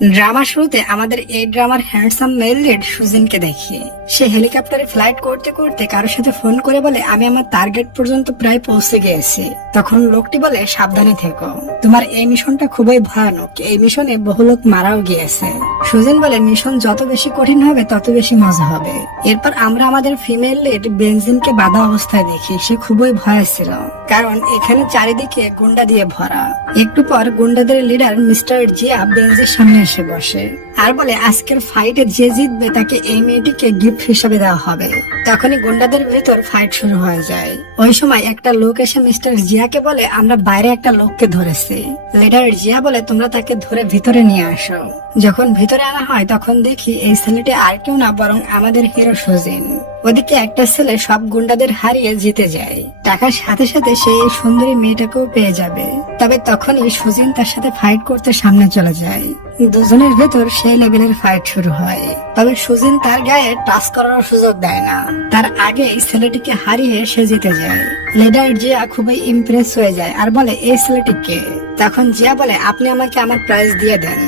Drama শুরুতে আমাদের এই ড্রামার হ্যান্ডসাম মেল লিড সুজিনকে দেখি। সে হেলিকপ্টারে ফ্লাইট করতে করতে কারোর সাথে ফোন করে বলে আমি আমার টার্গেট পর্যন্ত প্রায় পৌঁছে গিয়েছি। তখন লোকটি বলে সাবধানে থেকো, তোমার এই মিশনটা খুবই ভয়ানক, এই মিশনে বহু লোক মারাও গিয়েছে। সুজিন বলে মিশন যত বেশি কঠিন হবে তত বেশি মজা হবে। এরপর আমরা আমাদের ফিমেল লিড বেনজিনকে বাধা অবস্থায় দেখি। সে খুবই ভয় ছিল, কারণ এখানে চারিদিকে গুন্ডা দিয়ে ভরা। একটু পর গুন্ডাদের লিডার মিস্টার জিয়া বেনজির সামনে এসে বসে আর বলে আজকের ফাইটে যে জিতবে তাকে এই মেয়েটিকে গিফট হিসেবে দেওয়া হবে। তখনই গুন্ডাদের ভিতর ফাইট শুরু হয়ে যায়। ওই সময় একটা লোক এসে মিস্টার জিয়াকে বলে আমরা বাইরে একটা লোককে ধরেছি। লিডার জিয়া বলে তোমরা তাকে ধরে ভিতরে নিয়ে আসো। যখন ভিতরে আনা হয় তখন দেখি এই ছেলেটি আর কেউ না বরং আমাদের হিরো সুজিন। ওদিকে একটা ছেলে সব গুন্ডাদের হারিয়ে জিতে যায়। টাকার সাথে সাথে সে এই সুন্দরী মেয়েটাকেও পেয়ে যাবে। তবে তখনই সুজিন তার সাথে ফাইট করতে সামনে চলে যায়। দুজনের ভেতর সেই লেভেলের ফাইট শুরু হয়। তবে সুজিন তার গায়ে টাচ করার সুযোগ দেয় না। তার আগে এই ছেলেটিকে হারিয়ে সে জিতে যায়। লিডার জিয়া খুবই ইমপ্রেস হয়ে যায় আর বলে এই ছেলেটিকে। তখন জিয়া বলে আপনি আমাকে আমার প্রাইজ দিয়ে দেন।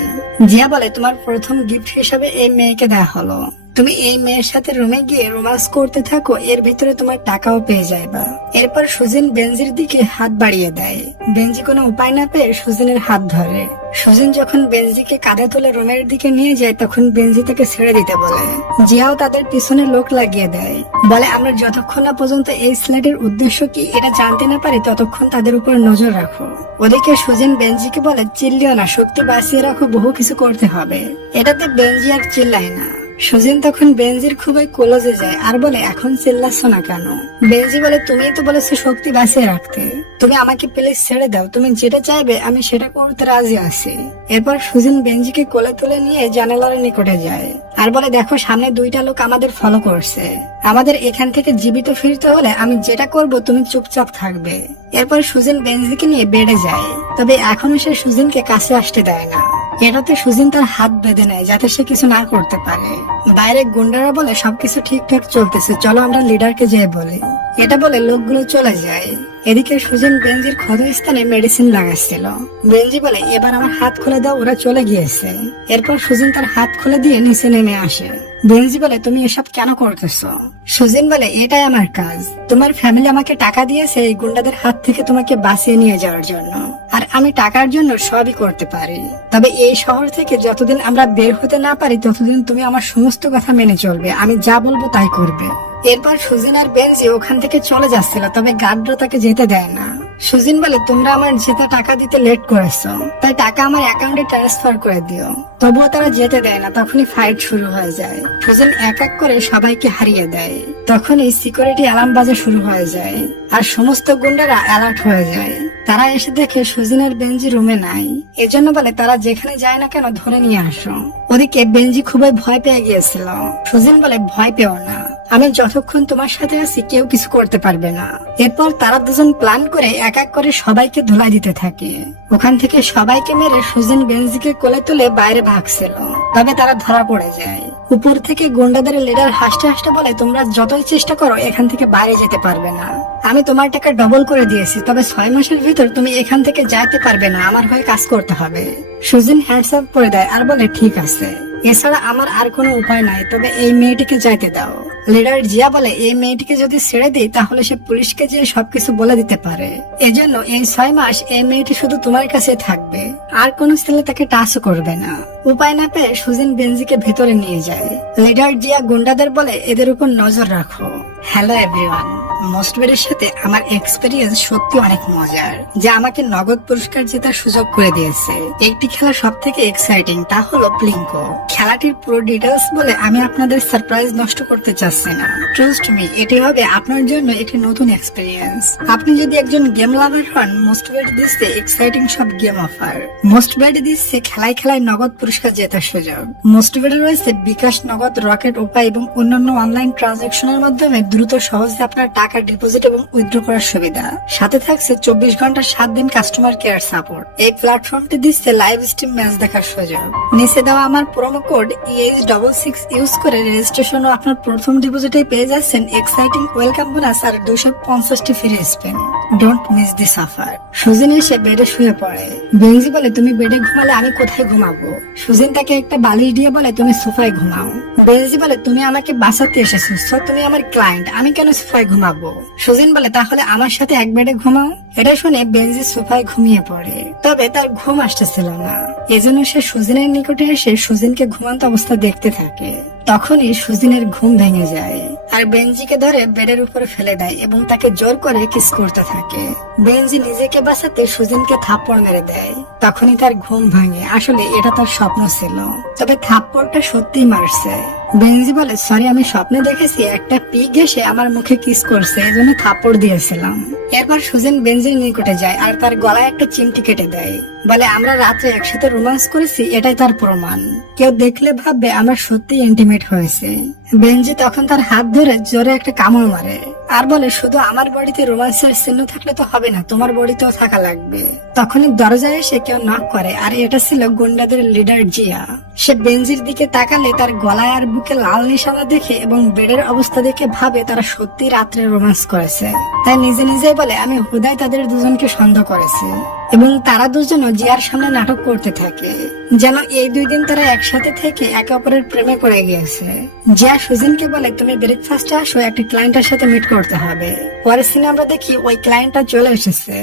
জিয়া বলে তোমার প্রথম গিফট হিসেবে এই মেয়েকে দেওয়া হলো। তুমি এই মেয়ের সাথে রুমে গিয়ে রোমান্স করতে থাকো, এর ভিতরে তোমার টাকাও পেয়ে যাইবা। এরপর সুজিন বেনজির দিকে হাত বাড়িয়ে দেয়। বেনজি কোনো উপায় না পেয়ে সুজিনের হাত ধরে। সুজিন যখন বেনজিকে কাঁধে তুলে রুমের দিকে নিয়ে যায় তখন বেনজি তাকে ছেড়ে দিতে বলে। জিয়াও তাদের পিছনে লোক লাগিয়ে দেয়। বলে আমরা যতক্ষণ না পর্যন্ত এই ছেলেটির উদ্দেশ্য কি এটা জানতে না পারি ততক্ষণ তাদের উপর নজর রাখো। ওদিকে সুজিন বেনজিকে বলে চিল্লিও না, শক্তি বাঁচিয়ে রাখো, বহু কিছু করতে হবে। এটাতে বেনজি আর চিল্লায় না। সুজিন তখন বেনজির খুবই ক্লোজে যায় আর বলে এখন চিল্লাচ্ছ না কেন? বেনজি বলে তুমি তো বলেছো শক্তি বাঁচিয়ে রাখতে, তুমি আমাকে প্লিজ ছেড়ে দাও, তুমি যেটা চাইবে আমি সেটা করতে রাজি আছি। এরপর সুজিন বেনজিকে কোলে তুলে নিয়ে জানালার নিকটে যায় আর বলে দেখো সামনে দুইটা লোক আমাদের ফলো করছে, আমাদের এখান থেকে জীবিত ফিরতে হলে আমি যেটা করব তুমি চুপচাপ থাকবে। এরপর সুজিন বেনজিকে নিয়ে বেডে যায়। তবে এখনো সে সুজিনকে কাছে আসতে দেয় না। এটাতে সুজিন তার হাত বেঁধে নেয় যাতে সে কিছু না করতে পারে। বাইরে গুন্ডারা বলে সবকিছু ঠিকঠাক চলতেছে, চলো আমরা লিডারকে যেয়ে বলি। এটা বলে লোকগুলো চলে যায়। এদিকে সুজিন বেনজির ক্ষতস্থানে মেডিসিন লাগাচ্ছিল। বেনজি বলে এবার আমার হাত খুলে দাও, ওরা চলে গিয়েছে। এরপর সুজিন তার হাত খুলে দিয়ে নিচে নেমে আসে। বেনজি বলে তুমি এসব কেন করতেছো? সুজিন বলে এটাই আমার কাজ, তোমার ফ্যামিলি আমাকে টাকা দিয়েছে এই গুন্ডাদের হাত থেকে তোমাকে বাঁচিয়ে নিয়ে যাওয়ার জন্য, আর আমি টাকার জন্য সবই করতে পারি। তবে এই শহর থেকে যতদিন আমরা বের হতে না পারি ততদিন তুমি আমার সমস্ত কথা মেনে চলবে, আমি যা বলবো তাই করবে। এরপর সুজিন আর বেনজি ওখান থেকে চলে যাচ্ছিল, তবে গার্ডরা তাকে যেতে দেয় না। সুজিন বলে তোমরা আমার যেতে টাকা দিতে লেট করেছো, তাই টাকা আমার অ্যাকাউন্টে ট্রান্সফার করে দিও। তবুও তারা যেতে দেয় না। তখনই ফাইট শুরু হয়ে যায়। সুজিন এক এক করে সবাইকে হারিয়ে দেয়। তখনই সিকিউরিটি অ্যালার্ম বাজা শুরু হয়ে যায় আর সমস্ত গুন্ডারা অ্যালার্ট হয়ে যায়। তারা এসে দেখে সুজিন আর বেনজি রুমে নাই। এজন্য বলে তারা যেখানে যায় না কেন ধরে নিয়ে আসো। ওদিকে বেনজি খুবই ভয় পেয়ে গিয়েছিল। সুজিন বলে ভয় পেও না, আমি যতক্ষণ তোমার সাথে আছি কেউ কিছু করতে পারবে না। এরপর তারা দুজন প্ল্যান করে এক এক করে সবাইকে ধুলাই দিতে থাকে। ওখান থেকে সবাইকে মেরে সুজিন বেনজিকে কোলে তুলে বাইরে ভাগছিল। তবে তারা ধরা পড়ে যায়। উপর থেকে গুন্ডাদের লিডার হাসতে হাসতে বলে তোমরা যতই চেষ্টা করো এখান থেকে বাইরে যেতে পারবে না। আমি তোমার টাকা ডবল করে দিয়েছি, তবে 6 মাসের ভিতর তুমি এখান থেকে যাইতে পারবে না, আমার হয়ে কাজ করতে হবে। সুজিন হ্যান্ডস আপ করে দেয় আর বলে ঠিক আছে, এছাড়া আমার আর কোনো উপায় নাই, তবে এই মেয়েটিকে যাইতে দাও। লিডার জিয়া বলে এই মেয়েটিকে যদি ছেড়ে দিই তাহলে সে পুলিশকে যে সবকিছু বলে দিতে পারে। এজন্য এই 6 মাস এই মেয়েটি শুধু তোমার কাছে থাকবে, আর কোন ছেলে তাকে টাচও করবে না। উপায় না পেয়ে সুজিন বেনজিকে ভেতরে নিয়ে যায়। লিডার জিয়া গুন্ডাদের বলে এদের উপর নজর রাখো। হ্যালো এভরিওয়ান, মোস্টবেডের সাথে আমার এক্সপেরিয়েন্স সত্যি অনেক মজার, যা আমাকে নগদ পুরস্কার জেতার সুযোগ করে দিয়েছে। একটি খেলা সব থেকে এক্সাইটিং, তা হলো প্লিঙ্কো। খেলাটির পুরো ডিটেলস বলে আমি আপনাদের সারপ্রাইজ নষ্ট করতে চাচ্ছি না। ট্রাস্ট মি, এটি হবে আপনার জন্য একটি নতুন এক্সপেরিয়েন্স। আপনি যদি একজন গেম লাভার হন, মোস্টবেড দিচ্ছে এক্সাইটিং সব গেম অফার। মোস্টবেড দিচ্ছে খেলায় খেলায় নগদ পুরস্কার জেতার সুযোগ। মোস্টবেডে রয়েছে বিকাশ, নগদ, রকেট, উপায় এবং অন্যান্য অনলাইন ট্রানজাকশনের মাধ্যমে দ্রুত সহজে আপনার টাকা টাকা ডিপোজিট এবং উইথড্র করার সুবিধা, সাথে থাকছে 24 ঘন্টা 7 দিন কাস্টমার কেয়ার সাপোর্ট। এই প্ল্যাটফর্মটি দিচ্ছে লাইভ স্ট্রিম ম্যাচ দেখার সুযোগ। নিচে দেওয়া আমার প্রোমো কোড EH66 ইউজ করে রেজিস্ট্রেশন ও আপনার প্রথম ডিপোজিটে পেয়ে যাচ্ছেন এক্সাইটিং ওয়েলকাম বোনাস আর 250টি free spin. Don't miss this offer. সুজিন এসে বেডে শুয়ে পড়ে। বেঞ্জি বলে, তুমি বেডে ঘুমালে আমি কোথায় ঘুমাবো? সুজিন তাকে একটা বালিশ দিয়ে বলে, তুমি সোফায় ঘুমাও। বেঞ্জি বলে, তুমি আমাকে বাঁচাতে এসেছো, তুমি আমার ক্লায়েন্ট, আমি কেন সোফায় ঘুমাবো? সুজিন বলে, তাহলে আমার সাথে এক বেডে ঘুমাও। এটা শুনে বেঞ্জি সোফায় ঘুমিয়ে পড়ে, তবে তার ঘুম আসতেছিল না। এজন্য সে সুজিনের নিকটে এসে সুজিনকে ঘুমান্ত অবস্থা দেখতে থাকে। তখনই সুজিনের ঘুম ভেঙে যায় আর বেঞ্জিকে ধরে বেডের উপরে ফেলে দেয় এবং তাকে জোর করে কিস করতে থাকে। বেঞ্জি নিজেকে বাঁচাতে সুজিনকে থাপ্পড় মেরে দেয়। তখনই তার ঘুম ভাঙে। আসলে এটা তার স্বপ্ন ছিল, তবে থাপ্পড়টা সত্যিই মারছে। বেঞ্জি বলে, সরি, আমি স্বপ্নে দেখেছি একটা পিগ এসে আমার মুখে কিস করছে, এজন্য থাপ্পড় দিয়েছিলাম। এরপর সুজিন বেঞ্জির নিকটে যায় আর তার গলায় একটা চিমটি কেটে দেয়। বলে, আমরা রাত্রে একসাথে রোমান্স করেছি, এটাই তার প্রমাণ। কেউ দেখলে ভাববে আমরা সত্যি ইন্টিমেট হয়েছে। বেঞ্জি তখন তার হাত ধরে জোরে একটা কামড় মারে আর বলে, শুধু আমার বডিতে রোমান্সের চিহ্ন থাকলে তো হবে না, তোমার বডিতেও থাকা লাগবে। তখনই দরজায় এসে কেউ নক করে আর এটা ছিল গুন্ডাদের লিডার জিয়া। সে বেঞ্জির দিকে তাকালে তার গলায় আর বুকে লাল নিশানা দেখে এবং বেডের অবস্থা দেখে ভাবে তারা সত্যি রাত্রে রোমান্স করেছে। তাই নিজে নিজেই বলে, আমি হুদাই তাদের দুজনকে সন্দেহ করেছি। এবং তারা দুজনও জিয়ার সামনে নাটক করতে থাকে যেন এই 2 দিন তারা একসাথে থেকে একে অপরের প্রেমে পড়ে গিয়েছে। জিয়া সুজিনকে বলে, তুমি ব্রেকফাস্টে আসো, একটা ক্লায়েন্টের সাথে মিট করতে হবে। পরের সিনে আমরা দেখি ওই ক্লায়েন্টটা চলে এসেছে।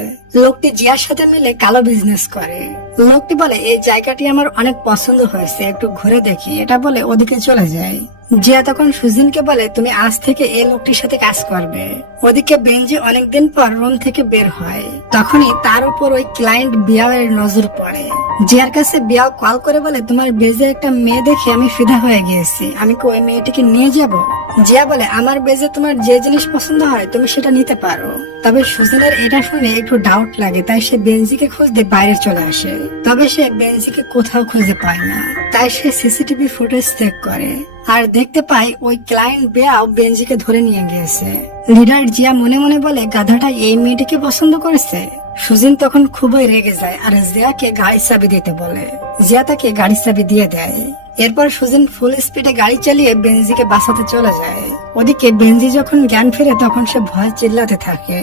লোকটি জিয়ার সাথে মিলে কালো বিজনেস করে। লোকটি বলে, এই জায়গাটি আমার অনেক পছন্দ হয়েছে, একটু ঘুরে দেখি। এটা বলে ওদিকে চলে যায়। জিয়া তখন সুজিনকে বলে, তুমি আজ থেকে এই লোকটির সাথে কাজ করবে। ওদিকে বেঞ্জি অনেকদিন পর রুম থেকে বের হয়। তখনই তার উপর ওই ক্লায়েন্ট বিয়াওয়ের নজর পড়ে। জিয়ার কাছে বিয়াও কল করে বলে, তোমার বেজে একটা মেয়ে দেখে আমি ফিদা হয়ে গিয়েছি, আমি কি ওই মেয়েটিকে নিয়ে যাব? জিয়া বলে, আমার বেজে তোমার যে জিনিস পছন্দ হয় তুমি সেটা নিতে পারো। তবে সুজিনের এটা শুনে একটু ডাউট লাগে, তাই সে বেঞ্জিকে খুঁজতে বাইরে চলে আসে। তবে সে বেঞ্জিকে কোথাও খুঁজে পায় না। তাই সে সিসিটিভি ফুটেজ চেক করে আর দেখতে পায় ওই ক্লায়েন্ট বেয়াও বেঞ্জিকে ধরে নিয়ে গিয়েছে। লিডার জিয়া মনে মনে বলে, গাধাটা এই মেয়েটিকে পছন্দ করেছে। সুজিন তখন খুবই রেগে যায় আর জিয়াকে গাড়ির চাবি দিতে বলে। জিয়া তাকে গাড়ির চাবি দিয়ে দেয়। এরপর সুজিন ফুল স্পিডে গাড়ি চালিয়ে বেঞ্জিকে বাঁচাতে চলে যায়। ওদিকে বেঞ্জি যখন জ্ঞান ফিরে তখন সে ভয় চিল্লাতে থাকে।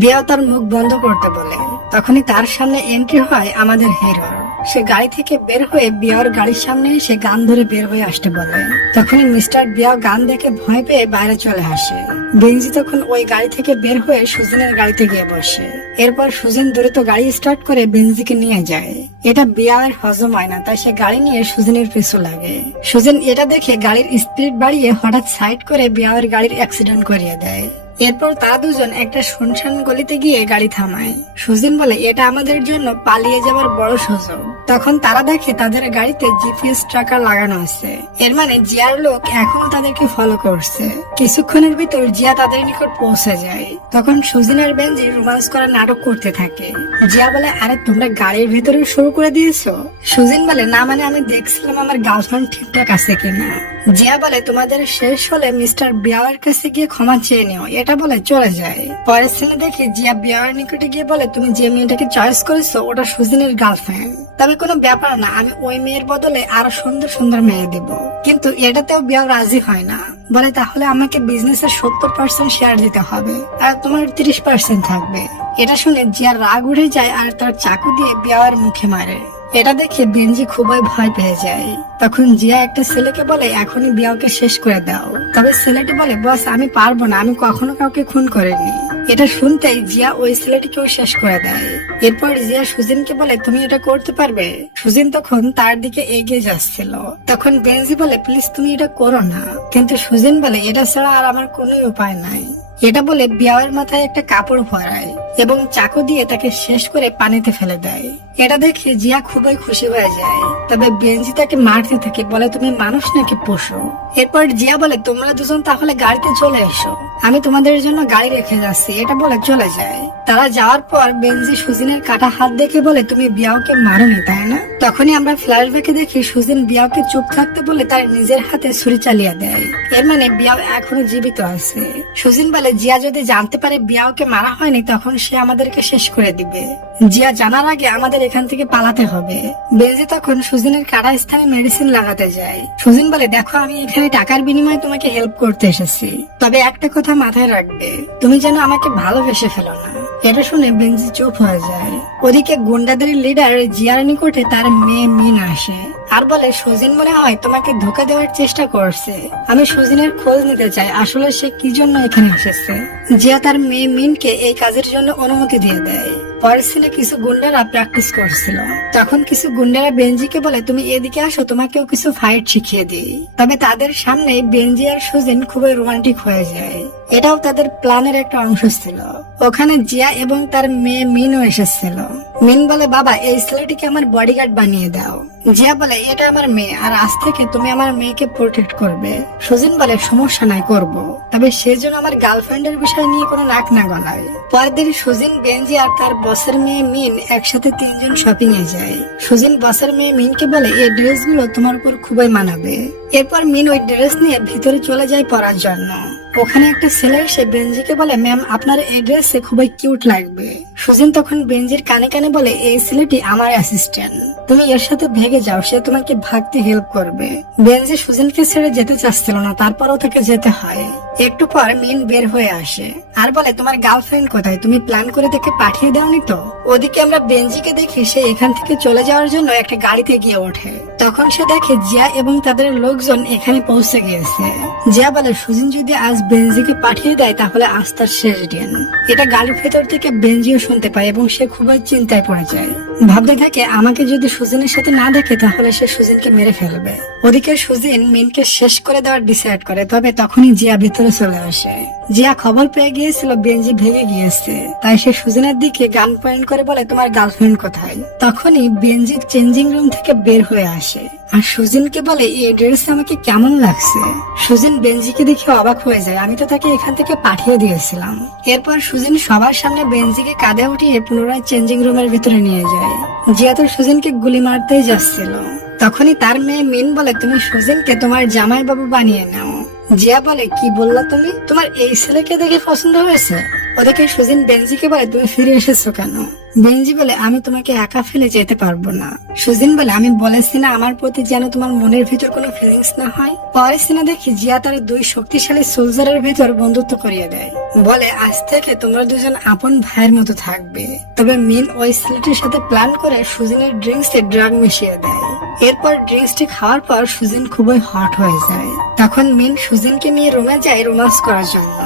বিয়াও তার মুখ বন্ধ করতে বলে। তখনই তার সামনে এন্ট্রি হয় আমাদের হিরো। সে গাড়ি থেকে বের হয়ে বিয়ার গাড়ির সামনে এসে গান ধরে বের হয়ে আসতে বলে। তখনই মিস্টার বিয়াও গান দেখে ভয় পেয়ে বাইরে চলে আসে। বেঞ্জি তখন ওই গাড়ি থেকে বের হয়ে সুজিনের গাড়িতে গিয়ে বসে। এরপর সুজিন দ্রুত গাড়ি স্টার্ট করে বেঞ্জিকে নিয়ে যায়। এটা বিয়ার হজম হয় না, তাই সে গাড়ি নিয়ে সুজিনের পিছু লাগে। সুজিন এটা দেখে গাড়ির স্পিড বাড়িয়ে হঠাৎ সাইড করে বিয়ার গাড়ির অ্যাক্সিডেন্ট করিয়ে দেয়। এরপর তারা দুজন একটা শুনশান গলিতে গিয়ে গাড়ি থামায়। সুজিন বলে, এটা আমাদের জন্য পালিয়ে যাওয়ার বড় সুযোগ। তখন তারা দেখে তাদের গাড়িতে জিপিএস ট্র্যাকার লাগানো আছে। এর মানে জিয়ার লোক এখনো তাদেরকে ফলো করছে। কিছুক্ষণের ভিতর জিয়া তাদের নিকট পৌঁছে যায়। তখন সুজিন আর বেঞ্জি রোমান্স করার নাটক করতে থাকে। জিয়া বলে, আরে তোমরা গাড়ির ভিতরে শুরু করে দিয়েছো? সুজিন বলে, না, মানে আমি দেখছিলাম আমার গার্লফ্রেন্ড ঠিকঠাক আছে কিনা। জিয়া বলে, তোমাদের শেষ হলে মিস্টার বিয়াওয়ার কাছে গিয়ে ক্ষমা চেয়ে নিও। এটা বলে চলে যায়। পরের সিনে দেখি জিয়া বিয়াওয়ার নিকটে গিয়ে বলে, তুমি যে মেয়েটাকে চয়েস করেছো ওটা সুজিনের গার্লফ্রেন্ড, তবে কোনো ব্যাপার না, আমি ওই মেয়ের বদলে আরো সুন্দর সুন্দর মেয়ে দেব। কিন্তু এটাতেও বিয়াও রাজি হয় না। বলে, তাহলে আমাকে বিজনেসের 70% শেয়ার দিতে হবে আর তোমার 30% থাকবে। এটা শুনে জিয়ার রাগ উঠে যায় আর তার চাকু দিয়ে বিয়াওয়ার মুখে মারে। এটা দেখে বেঞ্জি খুবই ভয় পেয়ে যায়। তখন জিয়া একটা ছেলেকে বলে, এখনই বিয়াওকে শেষ করে দাও। তবে ছেলেটি বলে, বস আমি পারবো না, আমি কখনো কাউকে খুন করিনি। এটা শুনতেই জিয়া ওই ছেলেটিকেও শেষ করে দেয়। এরপর জিয়া সুজিনকে বলে, তুমি এটা করতে পারবে? সুজিন তখন তার দিকে এগিয়ে যাচ্ছিল। তখন বেঞ্জি বলে, প্লিজ তুমি এটা করো না। কিন্তু সুজিন বলে, এটা ছাড়া আর আমার কোনো উপায় নাই। এটা বলে বিয়াওয়ের মাথায় একটা কাপড় পরায় এবং চাকু দিয়ে তাকে শেষ করে পানিতে ফেলে দেয়। এটা দেখে জিয়া খুবই খুশি হয়ে যায়। তবে বেঞ্জি তাকে মারতে থাকে, বলে তুমি মানুষ নাকি পশু। এরপর জিয়া বলে, তোমরা দুজন তাহলে গাড়িতে চলে এসো, আমি তোমাদের জন্য গাড়ি রেখে যাচ্ছি। এটা বলে চলে যায়। তারা যাওয়ার পর বেনজি সুজিনের কাটা হাত দেখে বলে তুমি বিয়াওকে মারোনি তাই না? তখনই আমরা ফ্ল্যাশব্যাকে দেখি সুজিন বিয়াওকে চুপ থাকতে বলে তার নিজের হাতে ছুরি চালিয়ে দেয়। এর মানে বিয়াও এখনো জীবিত আছে। সুজিন বলে জিয়া যদি জানতে পারে বিয়াওকে মারা হয়নি তখন সে আমাদেরকে শেষ করে দিবে। জিয়া জানার আগে আমাদের এখান থেকে পালাতে হবে। বেনজি তখন সুজিনের কাটা স্থানে মেডিসিন লাগাতে যায়। সুজিন বলে দেখো আমি এখানে টাকার বিনিময়ে তোমাকে হেল্প করতে এসেছি, তবে একটা কথা মাথায় রাখবে, তুমি যেন আমাকে ভালোবেসে ফেলো না। এটা শুনে বেনজি চুপ হয়ে যায়। ওদিকে গুন্ডাদের লিডার জিয়ার নিকটে তার মেয়ে মিন আসে আর বলে সুজিন মনে হয় তোমাকে ধোকা দেওয়ার চেষ্টা করছে। আমি সুজিনের খোঁজ নিতে চাই, আসলে সে কি জন্য এখানে এসেছে। জিয়া তার মেয়ে মিনকে এই কাজের জন্য অনুমতি দিয়ে দেয়। পরের সিনে কিছু গুন্ডারা প্র্যাকটিস করছিল। তখন কিছু গুন্ডারা বেনজিকে বলে তুমি এদিকে আসো, তোমাকেও কিছু ফাইট শিখিয়ে দিই। তবে তাদের সামনে বেনজি আর সুজিন খুবই রোমান্টিক হয়ে যায়। এটাও তাদের প্ল্যানের একটা অংশ ছিল। ওখানে জিয়া এবং তার মেয়ে মিনও এসেছিল। মিন বলে বাবা এই ছেলেটিকে আমার বডিগার্ড বানিয়ে দাও। জিয়া বলে এটা আমার মেয়ে আর আজ থেকে তুমি আমার মেয়েকে প্রোটেক্ট করবে। সুজিন বলে সমস্যা নাই, করব, তবে সেজন্য আমার গার্লফ্রেন্ডের বিষয় নিয়ে কোনো নাক না গলায়। পরের দিন সুজিন, বেনজি আর তার বসের মেয়ে মিন একসাথে তিনজন শপিং এ যায়। সুজিন বসের মেয়ে মিনকে বলে এই ড্রেসগুলো তোমার উপর খুবই মানাবে। এরপর মিন ওই ড্রেস নিয়ে ভিতরে চলে যায় পরার জন্য। ওখানে একটা ছেলে এসে বেনজিকে বলে ম্যাম আপনার এই ড্রেসে খুবই কিউট লাগবে। সুজিন তখন বেনজির কানে কানে বলে এই ছেলেটি আমার অ্যাসিস্ট্যান্ট, তুমি এর সাথে ভেগে যাও, সে তোমাকে ভাগতে হেল্প করবে। বেনজি সুজিনকে ছেড়ে যেতে চাচ্ছিল না, তারপরও তাকে যেতে হয়। একটু পর মিন বের হয়ে আসে আর বলে তোমার গার্লফ্রেন্ড কোথায়, তুমি প্ল্যান করে তাকে পাঠিয়ে দাওনি তো? ওদিকে আমরা বেনজিকে দেখি সে এখান থেকে চলে যাওয়ার জন্য একটা গাড়িতে গিয়ে ওঠে। তখন সে দেখে জিয়া এবং তাদের লোকজন এখানে পৌঁছে গিয়েছে। জিয়া বলে সুজিন যদি আজ বেনজিকে পাঠিয়ে দেয় তাহলে আজ তার শেষ দিন। এটা গাড়ির ভেতর থেকে বেনজিও শুনতে পায় এবং সে খুবই চিন্তায় পড়ে যায়। ভাবতে থাকে আমাকে যদি সুজিনের সাথে না দেখে তাহলে সে সুজিনকে মেরে ফেলবে। ওদিকে সুজিন মিনকে শেষ করে দেওয়ার ডিসাইড করে, তবে তখনই জিয়া ভিতরে চলে আসে। জিয়া খবর পেয়ে গিয়েছিল বেনজি ভেগে গিয়েছে, তাই সে সুজিনের দিকে গান পয়েন্ট করে বলে তোমার গার্লফ্রেন্ড কোথায়? তখনই বেনজি চেঞ্জিং রুম থেকে বের হয়ে আসে আর সুজিনকে বলে এই ড্রেস আমাকে কেমন লাগছে। সুজিন বেনজিকে দেখে অবাক হয়ে যায়, আমি তো তাকে এখান থেকে পাঠিয়ে দিয়েছিলাম। এরপর সুজিন সবার সামনে বেনজিকে কাঁধে উঠিয়ে পুনরায় চেঞ্জিং রুমের ভিতরে নিয়ে যায়। জিয়া তো সুজিনকে গুলি মারতেই যাচ্ছিল। তখনই তার মেয়ে মিন বলে তুমি সুজিনকে তোমার জামাই বাবু বানিয়ে নাও। জিয়া বলে কি বললা তুমি, তোমার এই ছেলেকে দেখে পছন্দ হয়েছে? ওদেরকে সুজিন বেনজিকে বলে তুমি ফিরে এসেছো কেন? বেনজি বলে আমি তোমাকে একা ফেলে যেতে পারবো না। সুজিন বলে আমি বলেছি না আমার প্রতি যেন তোমার মনের ভিতর কোনো ফিলিংস না হয়। পরের সিনে দেখি জিয়া তার দুই শক্তিশালী সোলজারের ভিতর বন্ধুত্ব করিয়ে দেয়। বলে আজ থেকে তোমরা দুজন আপন ভাইয়ের মতো থাকবে। তবে মিন ওই ছেলেটির সাথে প্ল্যান করে সুজিনের ড্রিঙ্কসে ড্রাগ মিশিয়ে দেয়। এরপর ড্রিঙ্কসটি খাওয়ার পর সুজিন খুবই হট হয়ে যায়। তখন মিন সুজিনকে নিয়ে রুমে যায় রোমান্স করার জন্য।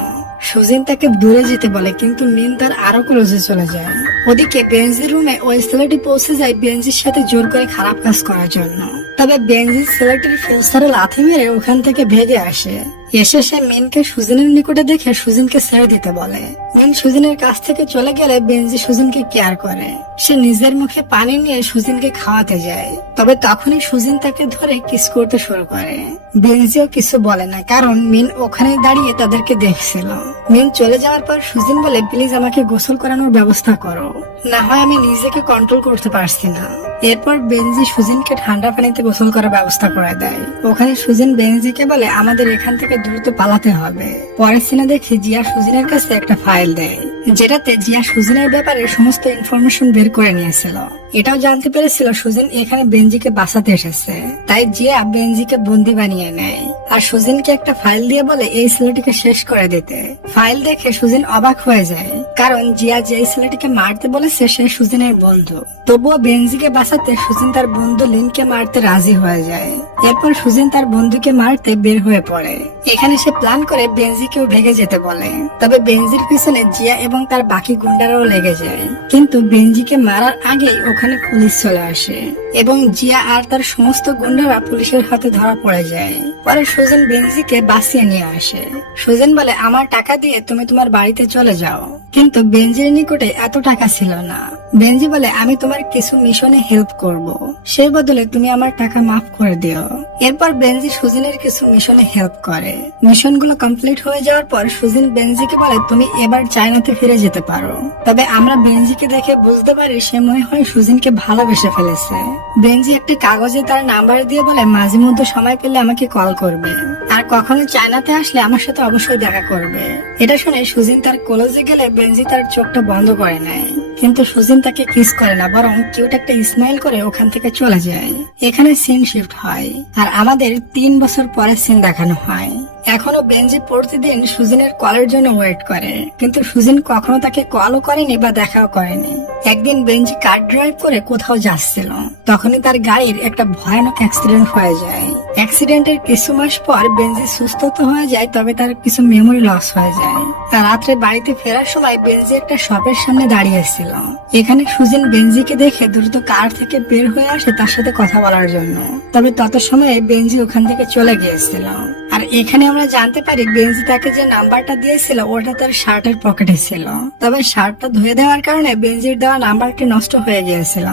সুজিন তাকে দূরে যেতে বলে কিন্তু মিন তার আরো ক্লোজে চলে যায়। ওদিকে বেনজির রুমে ওই ছেলেটি পৌঁছে যায় বেনজির সাথে জোর করে খারাপ কাজ করার জন্য। তবে বেনজির ছেলেটির ফেসারে লাথি মেরে ওখান থেকে ভেগে আসে। এসে সে মিনকে সুজিনের নিকটে দেখে সুজিনকে ছেড়ে দিতে বলে। মিন সুজিনের কাছ থেকে চলে গেলে বেনজি সুজিনকে কেয়ার করে। সে নিজের মুখে পানি নিয়ে সুজিনকে খাওয়াতে যায়। তবে তখনই সুজিন তাকে ধরে কিস করতে শুরু করে। বেনজিও কিছু বলে না, কারণ মিন ওখানে দাঁড়িয়ে তাদেরকে দেখছিল। মিন চলে যাওয়ার পর সুজিন বলে প্লিজ আমাকে গোসল করানোর ব্যবস্থা করো, না হয় আমি নিজেকে কন্ট্রোল করতে পারছি না। এরপর বেনজি সুজিনকে ঠান্ডা পানিতে গোসল করার ব্যবস্থা করে দেয়। ওখানে সুজিন বেনজিকে বলে আমাদের এখান থেকে দ্রুত পালাতে হবে। পরের সিনে দেখি জিয়া সুজিনের কাছে একটা ফাইল দেয়, যেটাতে জিয়া সুজিনের ব্যাপারে সমস্ত ইনফরমেশন বের করে নিয়েছিল। এটাও জানতে পেরেছিল সুজিন এখানে বেনজিকে বাঁচাতে এসেছে, তাই জিয়া বেনজিকে বন্দি বানিয়ে নেয় আর সুজিনকে একটা ফাইল দিয়ে বলে এই ছেলেটিকে শেষ করে দিতে। ফাইল দেখে সুজিন অবাক হয়ে যায়, কারণ জিয়া যে ছেলেটিকে মারতে বলেছে সে সুজিনের বন্ধু। তবুও বেনজিকে বাঁচাতে সুজিন তার বন্ধু লিনকে মারতে রাজি হয়ে যায়। এরপর সুজিন তার বন্ধুকে মারতে বের হয়ে পড়ে। এখানে সে প্ল্যান করে বেনজিকেও ভেগে যেতে বলে। তবে বেনজির পিছনে জিয়া এবং তার বাকি গুন্ডারাও লেগে যায়, কিন্তু বেনজিকে মারার আগেই ওখানে পুলিশ চলে আসে এবং জিয়া আর তার সমস্ত গুন্ডারা পুলিশের হাতে ধরা পড়ে যায়। পরে সুজিন বেনজিকে বাঁচিয়ে নিয়ে আসে। সুজিন বলে আমার টাকা দিয়ে তুমি তোমার বাড়িতে চলে যাও, কিন্তু বেনজির নিকটে এত টাকা ছিল না। বেনজি বলে আমি তোমার কিছু মিশনে হেল্প করব, সেই বদলে তুমি আমার টাকা মাফ করে দিও। এরপর বেনজি সুজিনের কিছু মিশনে হেল্প করে। মিশনগুলো কমপ্লিট হয়ে যাওয়ার পর সুজিন বেনজিকে বলে তুমি এবার চায়নাতে ফিরে যেতে পারো। তবে আমরা বেনজিকে দেখে বুঝতে পারি সে মনে হয় সুজিনকে ভালোবেসে ফেলেছে। বেনজি একটা কাগজে তার নাম্বার দিয়ে বলে মাঝে মধ্যে সময় পেলে আমাকে কল করবে, আর কখনো চায়নাতে আসলে আমার সাথে অবশ্যই দেখা করবে। এটা শুনে সুজিন তার কলেজে গেলে বেনজি তার চোখটা বন্ধ করে নেয়, কিন্তু সুজিন তাকে কিস করে না, বরং কিউট একটা স্মাইল করে ওখান থেকে চলে যায়। এখানে সিন শিফট হয় আর আমাদের 3 বছর পরে সিন দেখানো হয়। এখনো বেনজি প্রতিদিন সুজিনের কলের জন্য ওয়েট করে, কিন্তু সুজিন কখনো তাকে কলও করেনি বা দেখাও করেনি। একদিন বেনজি কার ড্রাইভ করে কোথাও যাচ্ছিল, তখনই তার গাড়ির একটা ভয়ানক অ্যাক্সিডেন্ট হয়ে যায়। অ্যাক্সিডেন্টের কিছু মাস পর বেনজি সুস্থ তো হয়ে যায়, তবে তার কিছু মেমোরি লস হয়ে যায়। আর রাত্রে বাড়িতে ফেরার সময় বেনজি একটা শপের সামনে দাঁড়িয়েছিল। এখানে সুজিন বেনজিকে দেখে দ্রুত কার থেকে বের হয়ে আসে তার সাথে কথা বলার জন্য, তবে তত সময়ে বেনজি ওখান থেকে চলে গিয়েছিল। আর এখানে আমরা জানতে পারি বেনজি তাকে যে নাম্বারটা দিয়েছিল ওটা তার শার্টের পকেটে ছিল, তবে শার্টটা ধুয়ে দেওয়ার কারণে বেনজির দেওয়া নাম্বারটি নষ্ট হয়ে গিয়েছিল।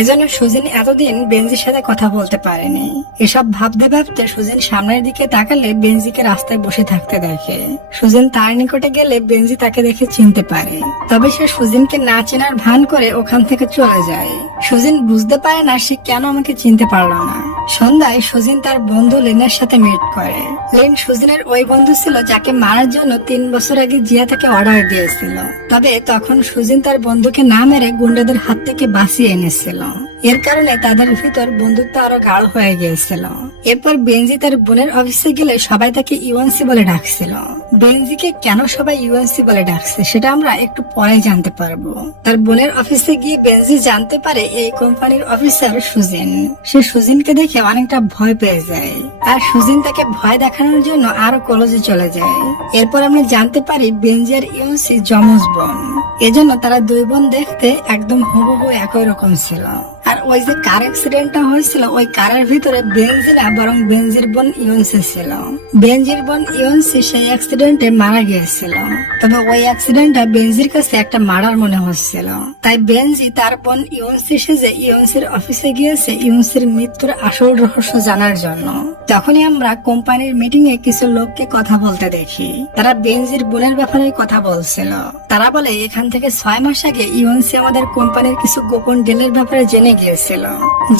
এজন্য সুজিন এতদিন বেনজির সাথে কথা বলতে পারেনি। এসব ভাবতে ভাবতে সুজিন সামনের দিকে তাকালে বেনজিকে রাস্তায় বসে থাকতে দেখে। সুজিন তার নিকটে গেলে বেনজি তাকে দেখে চিনতে পারে, তবে সে সুজিনকে না চেনার ভান করে ওখান থেকে চলে যায়। সুজিন বুঝতে পারে না সে কেন আমাকে চিনতে পারলো না। সন্ধ্যায় সুজিন তার বন্ধু লিনের সাথে মিট করে। লিন সুজিনের ওই বন্ধু ছিল যাকে মারার জন্য 3 বছর আগে জিয়া তাকে অর্ডার দিয়েছিল, তবে তখন সুজিন তার বন্ধুকে না মেরে গুন্ডাদের হাত থেকে বাঁচিয়ে এনেছিল। এর কারণে তাদের ভিতর বন্ধুত্ব আরো গাঢ় হয়ে গিয়েছিল। এরপর বেনজি তার বোনের অফিসে গেলে সবাই তাকে ইউএনসি বলে ডাকছিল। বেনজিকে কেন সবাই ইউএনসি বলে ডাকছে সেটা আমরা একটু পরে জানতে পারবো। তার বোনের অফিসে গিয়ে বেনজি জানতে পারে এই কোম্পানির অফিসার সুজিন। সে সুজিনকে দেখে অনেকটা ভয় পেয়ে যায়, আর সুজিন তাকে ভয় দেখানোর জন্য আরো কলেজে চলে যায়। এরপর আমরা জানতে পারি বেনজি আর ইউএনসি যমজ বোন, এজন্য তারা 2 বোন দেখতে একদম হুবহু একই রকম ছিল। আর ওই যে কার অ্যাক্সিডেন্টটা হয়েছিল ওই কারের ভিতরে বেনজি না বরং বেনজির বোন ইউএনসি ছিল। বেনজির বোন ইউএনসি সেই অ্যাক্সিডেন্টে মারা গিয়েছিল, তবে ওই অ্যাক্সিডেন্টটা বেনজির কাছে একটা মার্ডার মনে হচ্ছিল। তাই বেনজি তার বোন ইউএনসি সেজে ইউএনসির অফিসে গিয়েছে ইউএনসির মৃত্যুর আসল রহস্য জানার জন্য। তখনই আমরা কোম্পানির মিটিং এ কিছু লোককে কথা বলতে দেখি। তারা বেনজির বোনের ব্যাপারে কথা বলছিল। তারা বলে এখান থেকে 6 মাস আগে ইউএনসি আমাদের কোম্পানির কিছু গোপন ডিলের ব্যাপারে জেনে গিয়েছিল,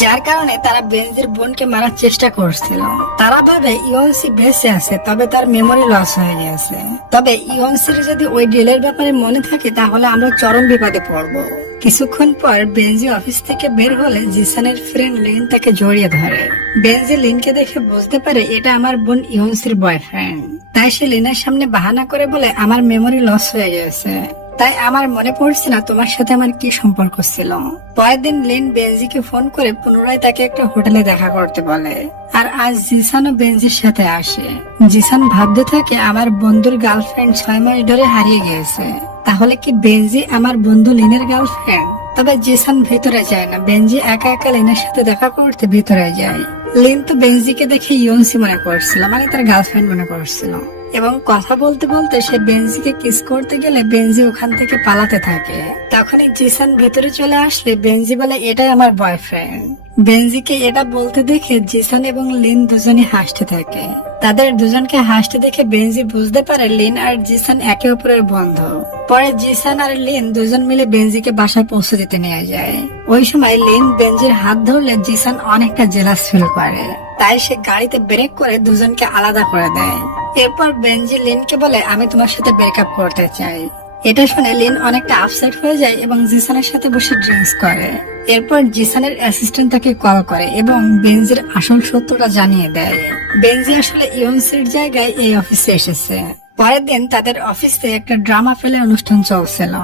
যার কারণে তারা বেনজির বোনকে মারার চেষ্টা করছিল। তারা ভাবে ইউএনসি বেঁচে আছে, তবে তার মেমোরি লস হয়ে গেছে। তবে ইউএনসির যদি ওই ডিলের ব্যাপারে মনে থাকে তাহলে আমরা চরম বিপদে পড়বো। কিছুক্ষণ পর বেনজি অফিস থেকে বের হলে জিসানের ফ্রেন্ড লিন তাকে জড়িয়ে ধরে। বেনজি লিনকে দেখে বুঝতে পারে এটা আমার বোন ইউএনসির বয়ফ্রেন্ড। তাই সে লিনের সামনে বাহানা করে বলে আমার মেমোরি লস হয়ে গেছে, তাই আমার মনে পড়ছে না তোমার সাথে আমার কি সম্পর্ক ছিল। পরের দিন লিন বেনজিকে ফোন করে পুনরায় তাকে একটা হোটেলে দেখা করতে বলে। আর আজ জিসানও বেনজির সাথে আসে। জিসান ভাবতে থাকে আমার বন্ধুর গার্লফ্রেন্ড 6 মাস ধরে হারিয়ে গিয়েছে, তাহলে কি বেনজি আমার বন্ধু লিনের গার্লফ্রেন্ড? তবে জিসান ভেতরে যায় না, বেনজি একা একা লিনের সাথে দেখা করতে ভেতরে যায়। লিন তো বেনজিকে দেখে ইউএনসি মনে করছিল, মানে তার গার্লফ্রেন্ড মনে করছিল, এবং কথা বলতে বলতে সে বেনজিকে কিস করতে গেলে বেনজি ওখান থেকে পালাতে থাকে। তখনই জিসান ভেতরে চলে আসলে বেনজি বলে এটাই আমার বয়ফ্রেন্ড। বেনজিকে এটা বলতে দেখে জিসান এবং লিন দুজনে হাসতে থাকে। তাদের দুজনকে হাসতে দেখে বেনজি বুঝতে পারে লিন আর জিসান একে অপরের বন্ধু। পরে জিসান আর লিন দুজন মিলে বেনজিকে বাসায় পৌঁছে দিতে নিয়ে যায়। ওই সময় লিন বেনজির হাত ধরলে জিসান অনেকটা জেলাস ফিল করে, তাই সে গাড়িতে ব্রেক করে দুজনকে আলাদা করে দেয়। এরপর বেনজি লিনকে বলে আমি তোমার সাথে ব্রেকআপ করতে চাই। এটা শুনে লিন অনেকটা আপসেট হয়ে যায় এবং জিসানের সাথে বসে ড্রিঙ্কস করে। এরপর জিসানের অ্যাসিস্ট্যান্ট তাকে কল করে এবং বেনজির আসল সত্যটা জানিয়ে দেয়। বেনজি আসলে ইউএনসির জায়গায় এই অফিসে এসেছে। পরের দিন তাদের অফিসে একটা ড্রামা ফেলে অনুষ্ঠান চলছিল।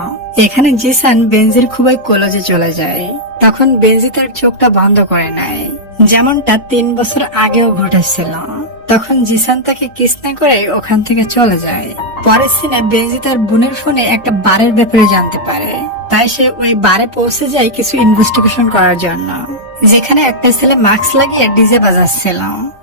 এখানে জিসান বেনজির খুবই কলেজে চলে যায়। তখন বেনজি তার চোখটা বন্ধ করে নেয়, যেমনটা 3 বছর আগেও ঘটেছিল। তখন জিসান তাকে কিস না করে ওখান থেকে চলে যায়। পরের সিনে বেনজি তার বোনের ফোনে একটা বারের ব্যাপারে জানতে পারে, তাই সে ওই বারে পৌঁছে যায় কিছু ইনভেস্টিগেশন করার জন্য। যেখানে একটা ছেলে মাস্ক লাগিয়ে ডিজে বাজাচ্ছিল।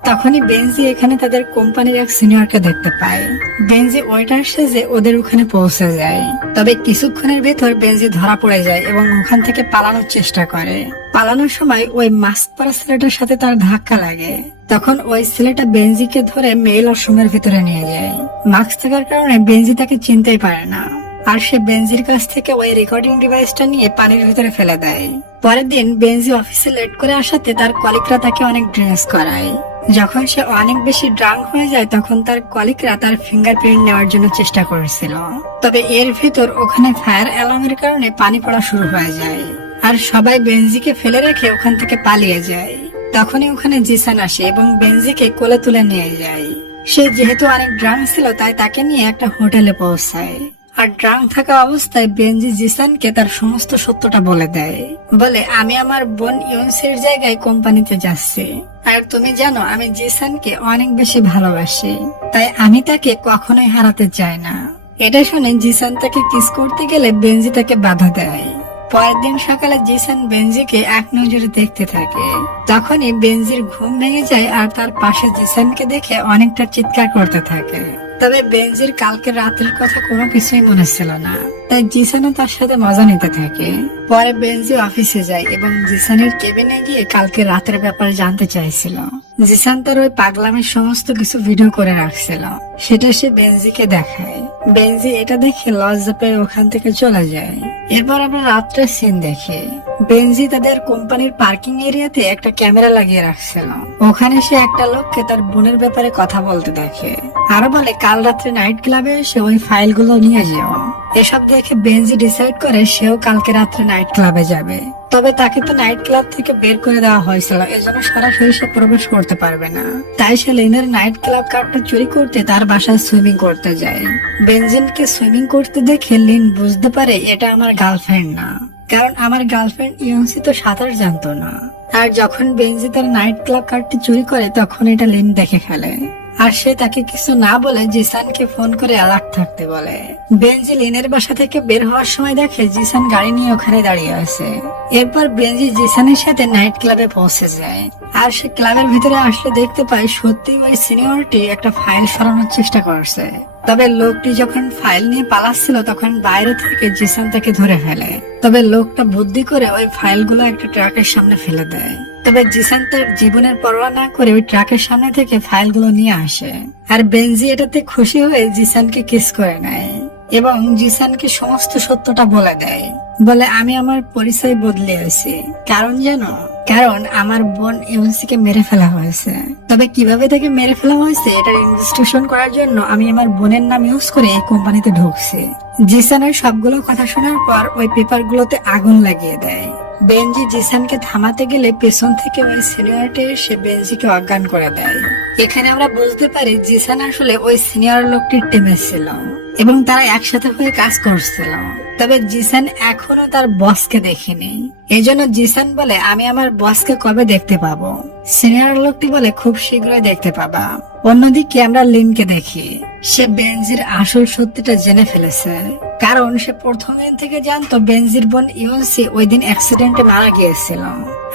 তখনই বেনজি এখানে তাদের কোম্পানির এক সিনিয়রকে দেখতে পায়। বেনজি ওয়েটার সেজে ওদের ওখানে পৌঁছে যায়। তবে কিছুক্ষণের ভেতর বেনজি ধরা পড়ে যায় এবং ওখান থেকে পালানোর চেষ্টা করে। পালানোর সময় ওই মাস্ক পরা ছেলেটার সাথে তার ধাক্কা লাগে। তখন ওই ছেলেটা বেনজিকে ধরে মেল ওয়াশরুমের ভিতরে নিয়ে যায়। মাস্ক থাকার কারণে বেনজি তাকে চিনতেই পারে না, আর সে বেনজির কাছ থেকে ওই রেকর্ডিং ডিভাইসটা নিয়ে পানির ভিতরে ফেলে দেয়। পরের দিন বেনজি অফিসে লেট করে আসাতে তার কলিগরা তাকে অনেক ড্রিঙ্কস করায়। যখন সে অনেক বেশি ড্রাঙ্ক হয়ে যায় তখন তার কলিগরা তার ফিঙ্গারপ্রিন্ট নেওয়ার জন্য চেষ্টা করেছিল। তবে এর ভিতর ওখানে ফায়ার অ্যালার্মের কারণে পানি পড়া শুরু হয়ে যায়, আর সবাই বেনজিকে ফেলে রেখে ওখান থেকে পালিয়ে যায়। তখনই ওখানে জিসান আসে এবং বেনজিকে কোলে তুলে নিয়ে যায়। সে যেহেতু অনেক ড্রাঙ্ক ছিল তাই তাকে নিয়ে একটা হোটেলে পৌঁছায়। আর ড্রাঙ্ক থাকা অবস্থায় বেনজি জিসানকে তার সমস্ত সত্যটা বলে দেয়। বলে, আমি আমার বোন ইউনসের জায়গায় কোম্পানিতে যাচ্ছি, আর তুমি জানো আমি জিসানকে অনেক বেশি ভালোবাসি, তাই আমি তাকে কখনোই হারাতে চাই না। এটা শুনে জিসান তাকে কিস করতে গেলে বেনজি তাকে বাধা দেয়। পরের দিন সকালে জিসান বেনজিকে এক নজরে দেখতে থাকে। তখনই বেনজির ঘুম ভেঙে যায় আর তার পাশে জিসানকে দেখে অনেকটা চিৎকার করতে থাকে। তবে বেনজির কালকে রাতের কথা কোনো কিছুই মনে ছিল না, তাই জিসানও তার সাথে মজা নিতে থাকে। পরে বেনজি অফিসে যায় এবং জিসানের কেবিনে গিয়ে কালকে রাতের ব্যাপারে জানতে চাইছিল। জিসান তার ওই পাগলামের সমস্ত কিছু ভিডিও করে রাখছিল, সেটা সে বেনজিকে দেখায়। বেনজি এটা দেখে লজ্জা পেয়ে ওখান থেকে চলে যায়। এরপর আমরা রাত্রের সিন দেখি। বেনজি তাদের কোম্পানির পার্কিং এরিয়াতে একটা ক্যামেরা লাগিয়ে রাখছিল। ওখানে সে একটা লোককে তার বোনের ব্যাপারে কথা বলতে দেখে, আরো বলে কাল রাত্রে নাইট ক্লাবে এসে ওই ফাইলগুলো নিয়ে যাও। এসব দেখে বেনজি ডিসাইড করে সেও কালকে রাত্রে নাইট ক্লাবে যাবে। তবে তাকে তো নাইট ক্লাব থেকে বের করে দেওয়া হয়েছিল, এজন্য সরাসরি সে প্রবেশ করতে পারবে না। তাই সে লিনের নাইট ক্লাব কার্ডটা চুরি করতে তার বাসায় সুইমিং করতে যায়। বেনজিনকে সুইমিং করতে দেখে লিন বুঝতে পারে এটা আমার গার্লফ্রেন্ড না, কারণ আমার গার্লফ্রেন্ড ইয়ংসি তো সাঁতার জানতো না। আর যখন বেনজি তার নাইট ক্লাব কার্ডটি চুরি করে তখন এটা লিন দেখে ফেলে, আর সে তাকে কিছু না বলে জিসানকে ফোন করে অ্যালার্ট থাকতে বলে। বেনজি লিনের বাসা থেকে বের হওয়ার সময় দেখে জিসান গাড়ি নিয়ে ওখানে দাঁড়িয়ে আছে। এরপর বেনজি জিসানের সাথে নাইট ক্লাবে পৌঁছে যায়, আর সে ক্লাবের ভিতরে আসলে দেখতে পায় সত্যি ওই সিনিয়রটি একটা ফাইল সরানোর চেষ্টা করছে। তবে লোকটি যখন ফাইল নিয়ে পালাচ্ছিল তখন বাইরে থেকে জিসান তাকে ধরে ফেলে। তবে লোকটা বুদ্ধি করে ওই ফাইলগুলো একটা ট্রাকের সামনে ফেলে দেয়। তবে জিসান তার জীবনের পরোয়া না করে ওই ট্রাকের সামনে থেকে ফাইলগুলো নিয়ে আসে, আর বেনজি এটাতে খুশি হয়ে জিসানকে কিস করে নেয় এবং জিসানকে সমস্ত সত্যটা বলে দেয়। বলে, আমি আমার পরিচয় বদলিয়েছি, কারণ জানো, কারণ আমার বোন ইউনসিকে মেরে ফেলা হয়েছে। তবে কিভাবে তাকে মেরে ফেলা হয়েছে এটার ইনভেস্টিগেশন করার জন্য আমি আমার বোনের নাম ইউজ করে এই কোম্পানিতে ঢুকছি। জিসানের সবগুলো কথা শোনার পর ওই পেপার গুলোতে আগুন লাগিয়ে দেয়। বেনজি জিসানকে থামাতে গেলে পেছন থেকে ওই সিনিয়রটি এসে বেনজিকে অজ্ঞান করে দেয়। এখানে আমরা বুঝতে পারি জিসান আসলে ওই সিনিয়র লোকটির টিমে ছিল এবং তারা একসাথে হয়ে কাজ করছিল। তবে জিসান এখনো তার বসকে দেখেনি, এজন্য জিসান বলে, আমি আমার বসকে কবে দেখতে পাবো? সিনিয়র লোকটি বলে, খুব শীঘ্রই দেখতে পাবা। অন্যদিকে আমরা লিনকে দেখি। সে বেনজির আসল সত্যিটা জেনে ফেলেছে, কারণ সে প্রথম দিন থেকে জানতো বেনজির বোন ইউনসি ওই দিন অ্যাক্সিডেন্টে মারা গিয়েছিল,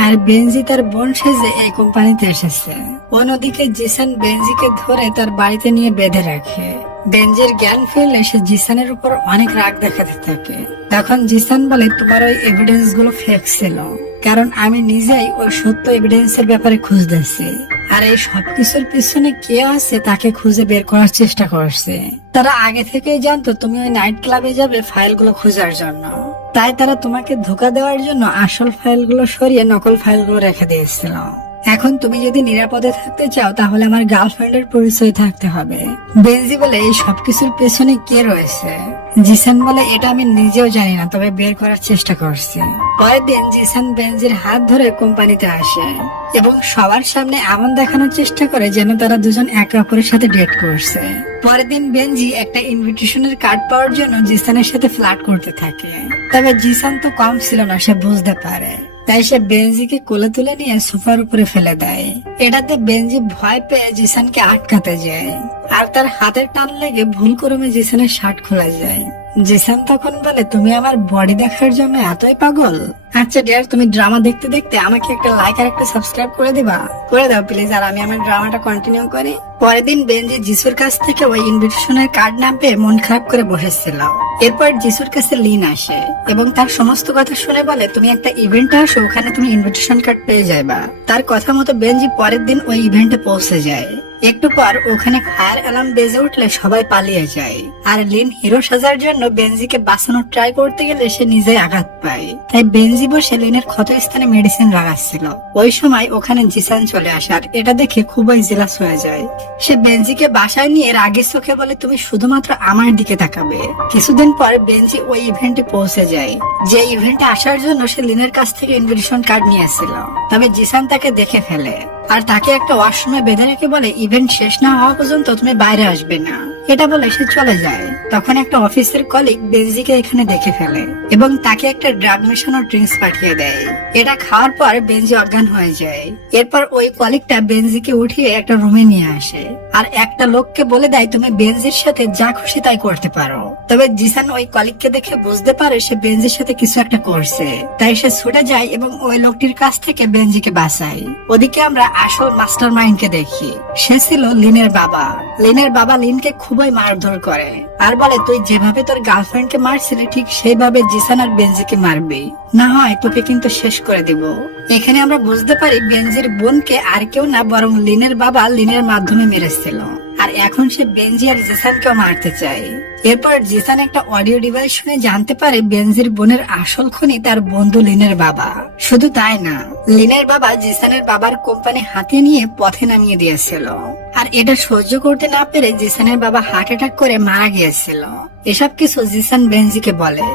আর বেনজি তার বোন সেজে এই কোম্পানিতে এসেছে। অন্যদিকে জিসান বেনজিকে ধরে তার বাড়িতে নিয়ে বেঁধে রাখে। বেনজির জ্ঞান ফিরলে সে জিসানের উপর অনেক রাগ দেখাতে থাকে। তখন জিসান বলে, তোমার ওই এভিডেন্স গুলো ফেক ছিল, কারণ আমি নিজেই ওই সত্য এভিডেন্সের ব্যাপারে খুঁজতেছি, আর এই সবকিছুর পিছনে কে আছে তাকে খুঁজে বের করার চেষ্টা করছে। তারা আগে থেকেই জানতো তুমি ওই নাইট ক্লাবে যাবে ফাইলগুলো খোঁজার জন্য, তাই তারা তোমাকে ধোঁকা দেওয়ার জন্য আসল ফাইলগুলো সরিয়ে নকল ফাইলগুলো রেখে দিয়েছিল। এখন তুমি যদি নিরাপদে থাকতে চাও তাহলে আমার গার্লফ্রেন্ডের পরিচয় থাকতে হবে। বেনজি বলে, এই সবকিছুর পেছনে কে রয়েছে? জিসান বলে, এটা আমি নিজেও জানি না, তবে বের করার চেষ্টা করছি। পরের দিন জিসান বেনজির হাত ধরে কোম্পানিতে আসে এবং সবার সামনে এমন দেখানোর চেষ্টা করে যেন তারা দুজন একে অপরের সাথে ডেট করছে। পরের দিন বেনজি একটা ইনভিটেশনের কার্ড পাওয়ার জন্য জিসানের সাথে ফ্লার্ট করতে থাকে। তবে জিসান তো কম ছিল না, সে বুঝতে পারে, তাই সে বেনজিকে কোলে তুলে নিয়ে সোফার উপরে ফেলে দেয়। এটাতে বেনজি ভয় পেয়ে জিসানকে আটকাতে যায়, আর তার হাতের টান লেগে ভুল ক্রমে জিসানের শার্ট খোলা যায়। জিসান তখন বলে, তুমি আমার বডি দেখার জন্য এতই পাগল? আচ্ছা ডিয়ার, তুমি ড্রামা দেখতে দেখতে আমাকে একটা লাইক আর একটা সাবস্ক্রাইব করে দিবা? করে দাও প্লিজ, আর আমি আমার ড্রামাটা কন্টিনিউ করি। পরের দিন বেনজি যিশুর কাছ থেকে ওই ইনভিটেশনের কার্ড না পেয়ে মন খারাপ করে বসেছিল। এরপর যিশুর কাছে লিন আসে এবং তার সমস্ত কথা শুনে বলে, তুমি একটা ইভেন্টে আসো, ওখানে তুমি ইনভিটেশন কার্ড পেয়ে যাবা। তার কথা মতো বেনজি পরের দিন ওই ইভেন্টে পৌঁছে যায়। একটু পর ওখানে ফায়ার অ্যালার্ম বেজে উঠলে সবাই পালিয়ে যায়, আর লিন হিরো সাজার জন্য বেনজিকে বাঁচানোর ট্রাই করতে গেলে সে নিজেই আঘাত পায়। তাই বেনজি বসে লিনের ক্ষত স্থানে মেডিসিন লাগাচ্ছিল। ওই সময় ওখানে জিসান চলে আসে, আর এটা দেখে খুবই জেলাস হয়ে যায়। সে বেনজিকে বাসায় নিয়ে রাগের চোখে বলে, তুমি শুধুমাত্র আমার দিকে তাকাবে। কিছুদিন পর বেনজি ওই ইভেন্টে পৌঁছে যায়, যে ইভেন্টে আসার জন্য সে লিনের কাছ থেকে ইনভিটেশন কার্ড নিয়েছিল। তবে জিসান তাকে দেখে ফেলে আর তাকে একটা ওয়াশরুমে বেঁধে রেখে বলে, ইভেন্ট শেষ না হওয়া পর্যন্ত তুমি বাইরে আসবে না। এটা বলে সে চলে যায়। তখন একটা অফিসের কলিগ বেনজিকে এখানে দেখে ফেলে এবং তাকে একটা ড্রাগ মেশানো ড্রিঙ্কস পাঠিয়ে দেয়। এটা খাওয়ার পর বেনজি অজ্ঞান হয়ে যায়। এরপর ওই কলিগটা বেনজিকে উঠিয়ে একটা রুমে নিয়ে আসে আর একটা লোককে বলে দেয়, তুমি বেনজির সাথে যা খুশি তাই করতে পারো। তবে জিসান ওই কলিগকে দেখে বুঝতে পারে সে বেনজির সাথে কিছু একটা করছে, তাই সে ছুটে যায় এবং ওই লোকটির কাছ থেকে বেনজিকে বাঁচায়। ওদিকে আমরা আসল মাস্টার মাইন্ডকে দেখি। সে ছিল লিনের বাবা। লিনের বাবা লিনকে খুবই মারধর করে আর বলে, তুই যেভাবে তোর গার্লফ্রেন্ডকে মারছিলি ঠিক সেইভাবে জিসান আর বেনজিকে মারবি, না হয় তোকে কিন্তু শেষ করে দিব। এখানে আমরা বুঝতে পারি বেনজির বোনকে আর কেউ না বরং লিনের বাবা লিনের মাধ্যমে মেরেছিল, আর এখন সে বেনজি আর জিসানকেও মারতে চায়। এরপর জিসান একটা অডিও ডিভাইস শুনে জানতে পারে বেনজির বোনের আসল খুনি তার বন্ধু লিনের বাবা। শুধু তাই না, লিনের বাবা জিসানের বাবার কোম্পানি হাতে নিয়ে পথে নামিয়ে দিয়েছিল, আর এটা সহ্য করতে না পেরে জিসানের বাবা হার্ট অ্যাটাক করে মারা গিয়েছিল। এসব কিছু জিসান বেনজিকে বলে,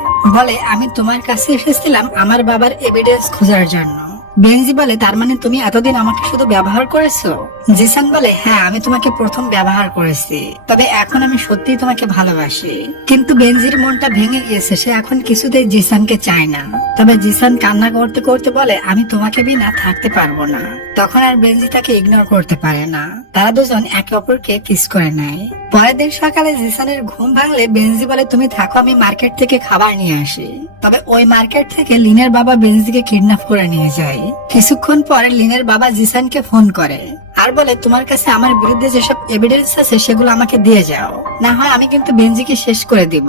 আমি তোমার কাছে এসেছিলাম আমার বাবার এভিডেন্স খোঁজার জন্য। বেনজি বলে, তার মানে তুমি এতদিন আমাকে শুধু ব্যবহার করেছো? জিসান বলে, হ্যাঁ, আমি তোমাকে প্রথম ব্যবহার করেছি, তবে এখন আমি সত্যিই তোমাকে ভালোবাসি। কিন্তু বেনজির মনটা ভেঙে গিয়েছে, সে এখন কিছুতেই জিসানকে চায় না। তবে জিসান কান্না করতে করতে বলে, আমি তোমাকে বিনা থাকতে পারবো না। তখন আর বেনজি তাকে ইগনোর করতে পারে না। তারা দুজন একে অপরকে কিস করে নেয়। পরের দিন সকালে জিসানের ঘুম ভাঙলে বেনজি বলে, তুমি থাকো, আমি মার্কেট থেকে খাবার নিয়ে আসি। তবে ওই মার্কেট থেকে লিনের বাবা বেনজিকে কিডন্যাপ করে নিয়ে যায়। কিছুক্ষণ পরে লিনের বাবা জিসানকে ফোন করে আর বলে, তোমার কাছে আমার বিরুদ্ধে যেসব এভিডেন্স আছে সেগুলো আমাকে দিয়ে যাও, না হয় আমি কিন্তু বেনজিকে শেষ করে দিব।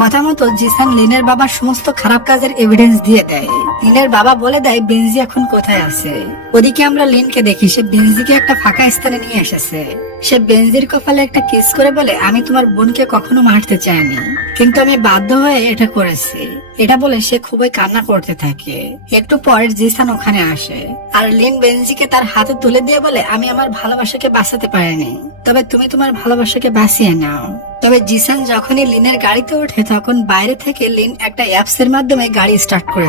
কথা মতো জিসান লিনের বাবার সমস্ত খারাপ কাজের এভিডেন্স দিয়ে দেয়। লিনের বাবা বলে দেয় বেনজি এখন কোথায় আছে। ওদিকে আমরা লিনকে দেখি, সে বেনজিকে একটা ফাঁকা স্থানে নিয়ে এসেছে। সে বেনজির কপালে একটা কিস করে বলে, আমি তোমার বোনকে কখনো মারতে চাইনি, কিন্তু আমি বাধ্য হয়ে এটা করেছি। এটা বলে সে খুবই কান্না করতে থাকে। একটু পরে জিসান ওখানে আসে আর লিন বেনজিকে তার হাতে তুলে দিয়ে বলে, আমি আমার ভালোবাসাকে বাঁচাতে পারিনি, তবে তুমি তোমার ভালোবাসাকে বাঁচিয়ে নাও। তবে জিসান যখনই লিনের গাড়িতে ওঠে তখন বাইরে থেকে লিন একটা অ্যাপস এর মাধ্যমে গাড়ি স্টার্ট করে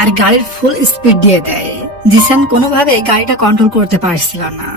আর গাড়ির ফুল স্পিড দিয়ে দেয়। জিসান কোনোভাবে গাড়িটা কন্ট্রোল করতে পারছিল না।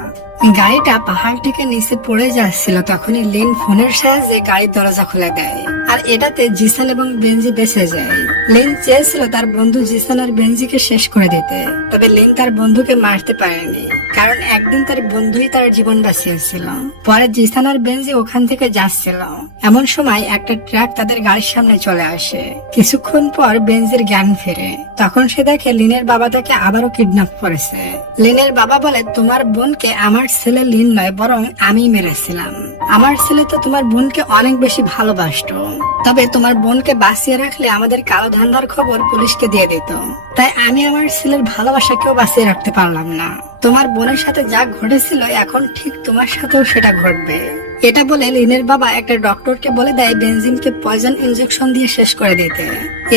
গাড়িটা পাহাড় থেকে নিচে পড়ে যাচ্ছিল। তখনই লিন ফোনের সাহায্যে গাড়ির দরজা খুলে দেয় আর এটাতে জিসান এবং বেনজি বেঁচে যায়। লিন চেয়েছিল তার বন্ধু জিসান আর বেনজিকে শেষ করে দিতে, তবে লিন তার বন্ধুকে মারতে পারেনি, কারণ একদিন তার বন্ধুই তার জীবন বাঁচিয়েছিল। পরে জিসান আর বেনজি ওখান থেকে যাচ্ছিল, এমন সময় একটা ট্রাক তাদের গাড়ির সামনে চলে আসে। কিছুক্ষণ পর বেনজির জ্ঞান ফেরে। তখন সে দেখে লিনের বাবা তাকে আবারও কিডন্যাপ করেছে। লিনের বাবা বলে, তোমার বোনকে আমার ছেলে লিন নয় বরং আমি মেরেছিলাম। আমার ছেলে তো তোমার বোনকে অনেক বেশি ভালোবাসতো, তবে তোমার বোনকে বাঁচিয়ে রাখলে আমাদের কালো ধান্দার খবর পুলিশকে দিয়ে দিত, তাই আমি আমার ছেলের ভালোবাসাকেও বাঁচিয়ে রাখতে পারলাম না। তোমার বোনের সাথে যা ঘটেছিল এখন ঠিক তোমার সাথেও সেটা ঘটবে। এটা বলে লিনের বাবা একটা ডক্টরকে বলে দেয় বেনজিনকে পয়জন ইনজেকশন দিয়ে শেষ করে দিতে।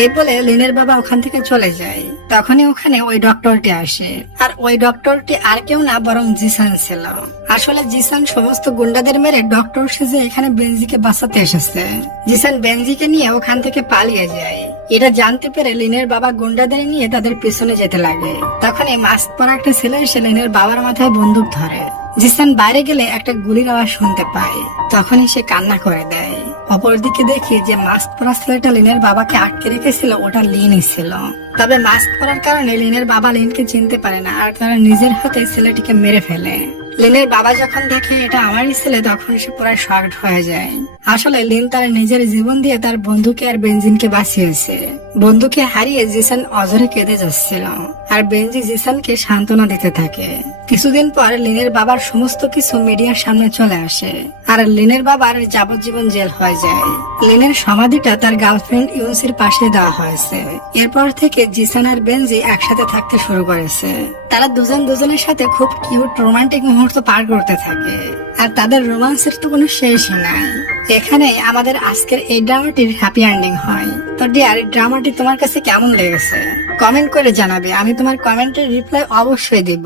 এই বলে লিনের বাবা ওখান থেকে চলে যায়। তখনই ওখানে ওই ডক্টরটি আসে, আর ওই ডক্টরটি আর কেউ না বরং জিসান ছিল। আসলে জিসান সমস্ত গুন্ডাদের মেরে ডক্টর সেজে এখানে বেনজিকে বাঁচাতে এসেছে। জিসান বেনজিকে নিয়ে ওখান থেকে পালিয়ে যায়। এটা জানতে পেরে লিনের বাবা গুন্ডাদের নিয়ে তাদের পিছনে যেতে লাগে। তখনই মাস্ক পরা একটা ছেলে এসে লিনের বাবার মাথায় বন্দুক ধরে। জিসান বাইরে গেলে একটা গুলির আওয়াজ শুনতে পায়, তখনই সে কান্না করে দেয়। অপরদিকে দেখি যে মাস্ক পরা ছেলেটা লিনের বাবাকে আটকে রেখেছিল ওটা লিনই ছিল। তবে মাস্ক পরার কারণে লিনের বাবা লিনকে চিনতে পারে না আর তারা নিজের হাতে ছেলেটিকে মেরে ফেলে। লিনের বাবা যখন দেখে এটা আমারই ছেলে তখন সে পুরো শকড হয়ে যায়। আসলে লিন তার নিজের জীবন দিয়ে তার বন্ধুকে আর বেনজিনকে বাঁচিয়েছে। বন্ধুকে হারিয়ে জিসান অঝরে কেঁদে যাচ্ছিল, আর বেনজি জিসানকে সান্ত্বনা দিতে থাকে। কিছুদিন পর লিনের বাবার সমস্ত কিছু মিডিয়ার সামনে চলে আসে, আর লিনের বাবার যাবজ্জীবন জেল হয়ে যায়। লিনের সমাধিটা তার গার্লফ্রেন্ড ইউনসির পাশে দেওয়া হয়েছে। এরপর থেকে জিসান আর বেনজি একসাথে থাকতে শুরু করেছে। তারা দুজন দুজনের সাথে খুব কিউট রোমান্টিক মুহূর্ত পার করতে থাকে, আর তাদের রোমান্সের তো কোনো শেষই নাই। এখানেই আমাদের আজকের এই ড্রামাটির হ্যাপি এন্ডিং হয়। তো ডিয়ার, ড্রামাটি তোমার কাছে কেমন লেগেছে কমেন্ট করে জানাবে। আমি তোমার কমেন্টের রিপ্লাই অবশ্যই দিব।